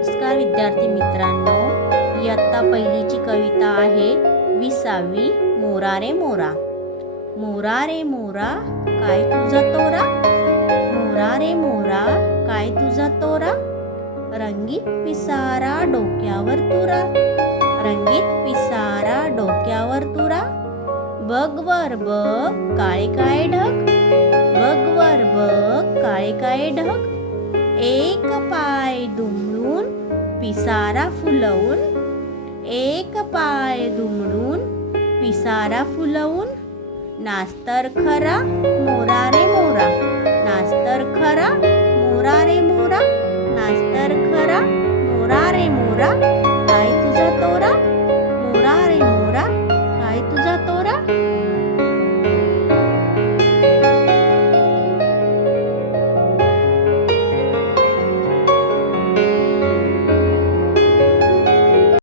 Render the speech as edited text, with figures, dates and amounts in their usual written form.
नमस्कार विद्यार्थी मित्रांनो, इयत्ता पहिलीची कविता आहे 20वी. मोरा रे मोरा. मोरा रे मोरा काय तुझा तोरा, मोरा रे मोरा काय तुझा तोरा, रंगीत पिसारा डोक्यावर तुरा, रंगीत पिसारा डोक्यावर तुरा, बघ वर बघ काळे काळे ढग, बघ वर बघ काळे काळे ढग, एक पाय दुमडून पिसारा फुलवून, एक पाय दुमडून पिसारा फुलवून, नाचतर खरा मोरा रे मोरा, नाचतर खरा मोरा रे मोरा, नाचतर खरा मोरा रे मोरा.